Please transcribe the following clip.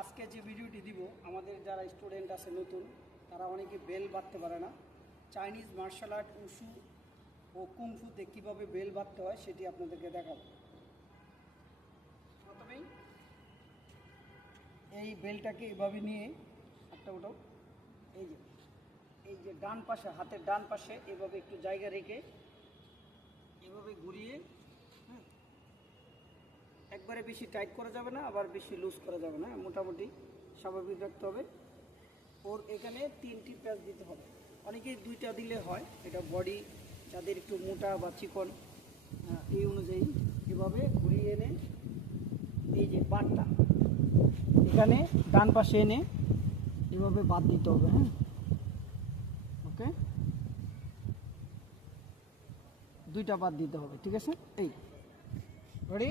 আজকে যে ভিডিওটি দিব, আমাদের যারা স্টুডেন্ট আছে নতুন, তারা অনেকে বেল বাঁধতে পারে না। চাইনিজ মার্শাল আর্ট, উশু ও কুংফুতে কীভাবে বেল বাঁধতে হয় সেটি আপনাদেরকে দেখাবো। প্রথমেই এই বেলটাকে এভাবে নিয়ে একটা ওটাও এই যে ডান পাশে, হাতের ডান পাশে এভাবে একটু জায়গা রেখে এভাবে ঘুরিয়ে, একবারে বেশি টাইট করা যাবে না, আবার বেশি লুজ করা যাবে না, মোটামুটি স্বাভাবিক রাখতে হবে। ওর এখানে 3টি প্যাচ দিতে হবে। অনেকেই 2টা দিলে হয়, এটা বডি যাদের একটু মোটা বা চিকন এই অনুযায়ী এভাবে ঘুরিয়ে এনে এই যে বাঁধটা এখানে ডান পাশে এনে এভাবে বাঁধ দিতে হবে। হ্যাঁ, ওকে, 2টা বাদ দিতে হবে, ঠিক আছে। এই রেডি।